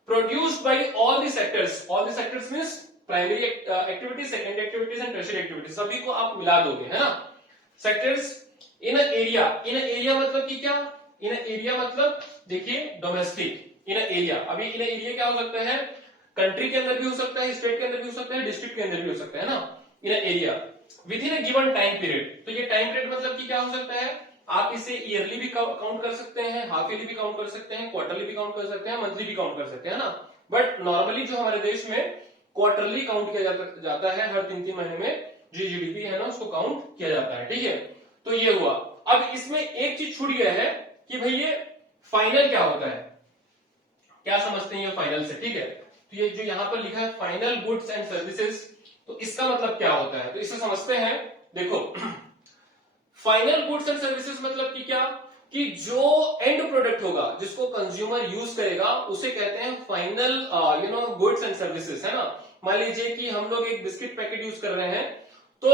produced by all the sectors, all the sectors means primary activities, secondary activities and tertiary activities, सभी को आप मिला दोगे, है ना, sectors in area, in area मतलब कि क्या, इन एरिया मतलब देखिए डोमेस्टिक, इन एरिया, अभी इन एरिया क्या हो सकता है, कंट्री के अंदर भी हो सकता है, स्टेट के अंदर भी हो सकता है, डिस्ट्रिक्ट के अंदर भी हो सकता है ना, in area within a given time period. तो ये टाइम पीरियड मतलब कि क्या हो सकता है, आप इसे ईयरली भी काउंट कर सकते हैं, हाफ ईयरली भी काउंट कर सकते हैं, क्वार्टरली भी काउंट कर सकते हैं, मंथली भी काउंट कर सकते हैं, है ना। बट नॉर्मली जो हमारे देश में क्वार्टरली काउंट किया जाता है, हर 3-3 महीने में जो जीडीपी है ना उसको काउंट किया जाता है, ठीक है। तो ये हुआ। अब इसमें एक चीज छूट गया है कि भाई ये फाइनल क्या होता है, क्या समझते हैं ये फाइनल से, ठीक है। तो ये जो यहां पर लिखा है फाइनल गुड्स एंड सर्विसेज, तो इसका मतलब क्या होता है, तो इसे समझते हैं। देखो फाइनल गुड्स एंड सर्विसेज मतलब कि क्या, कि जो एंड प्रोडक्ट होगा जिसको कंज्यूमर यूज करेगा उसे कहते हैं फाइनल गुड्स एंड सर्विसेज, है ना। मान लीजिए कि हम लोग एक बिस्किट पैकेट यूज कर रहे हैं, तो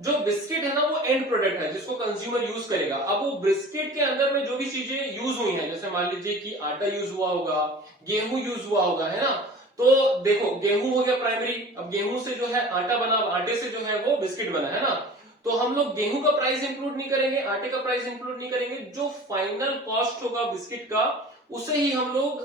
जो बिस्किट है ना वो एंड प्रोडक्ट है जिसको कंज्यूमर यूज करेगा। अब वो बिस्किट के अंदर में जो भी चीजें यूज हुई हैं, जैसे मान लीजिए कि आटा यूज हुआ होगा, गेहूं यूज हुआ होगा, है ना। तो देखो गेहूं हो गया प्राइमरी, अब गेहूं से जो है आटा बना, आटे से जो है वो बिस्किट बना, है ना। तो हम लोग गेहूं का प्राइस इंक्लूड नहीं करेंगे, आटे का प्राइस इंक्लूड नहीं करेंगे, जो फाइनल कॉस्ट होगा बिस्किट का उसे ही हम लोग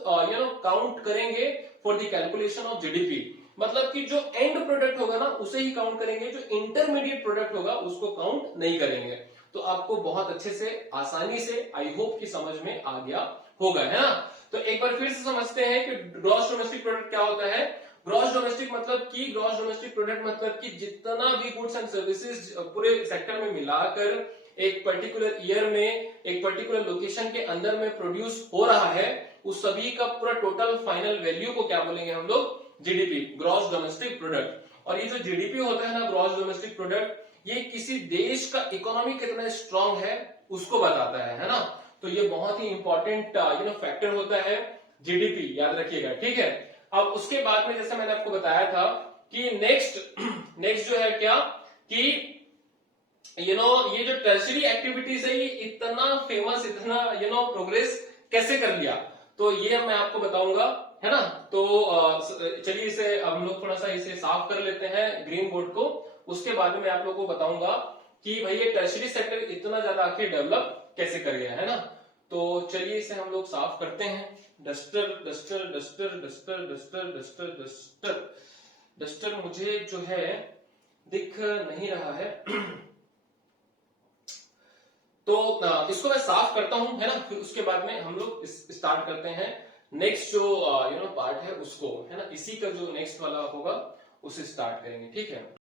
काउंट करेंगे for the calculation of GDP. मतलब कि जो एंड प्रोडक्ट होगा ना उसे ही काउंट करेंगे, जो इंटरमीडिएट प्रोडक्ट होगा उसको काउंट नहीं करेंगे। तो आपको बहुत अच्छे से आसानी से आई होप की समझ में आ गया होगा, है ना। तो एक बार फिर से समझते हैं कि ग्रॉस डोमेस्टिक प्रोडक्ट क्या होता है। ग्रॉस डोमेस्टिक मतलब कि जितना भी गुड्स एंड सर्विसेज पूरे सेक्टर में मिलाकर एक पर्टिकुलर ईयर में एक पर्टिकुलर लोकेशन के अंदर में प्रोड्यूस हो रहा है, उस सभी का पूरा टोटल फाइनल वैल्यू को क्या बोलेंगे हम लोग, जीडीपी, ग्रॉस डोमेस्टिक प्रोडक्ट। और ये जो जीडीपी होता है ना, ग्रॉस डोमेस्टिक प्रोडक्ट, ये किसी देश का इकोनॉमी कितना स्ट्रांग है उसको बताता है ना। तो ये बहुत ही इंपॉर्टेंट फैक्टर होता है जीडीपी, याद रखिएगा, ठीक है। अब उसके बाद में जैसे मैंने आपको बताया था कि नेक्स्ट जो है क्या, कि ये जो टर्शरी एक्टिविटीज है ये इतना फेमस, इतना प्रोग्रेस कैसे कर लिया, तो ये मैं आपको बताऊंगा, है ना। तो चलिए इसे हम लोग थोड़ा सा इसे साफ कर लेते हैं ग्रीन बोर्ड को। उसके बाद में मैं आप लोगों को बताऊंगा कि भाई ये टर्शरी सेक्टर इतना ज्यादा आखिर डेवलप कैसे कर गया, है ना। तो चलिए इसे हम लोग साफ करते हैं। Duster duster duster duster duster duster duster duster मुझे जो है दिख नहीं रहा है तो इसको मैं साफ करता हूं, है ना। फिर उसके बाद में हम लोग स्टार्ट करते हैं नेक्स्ट जो पार्ट है उसको, है ना। इसी का जो नेक्स्ट वाला होगा उसे स्टार्ट करेंगे, ठीक है।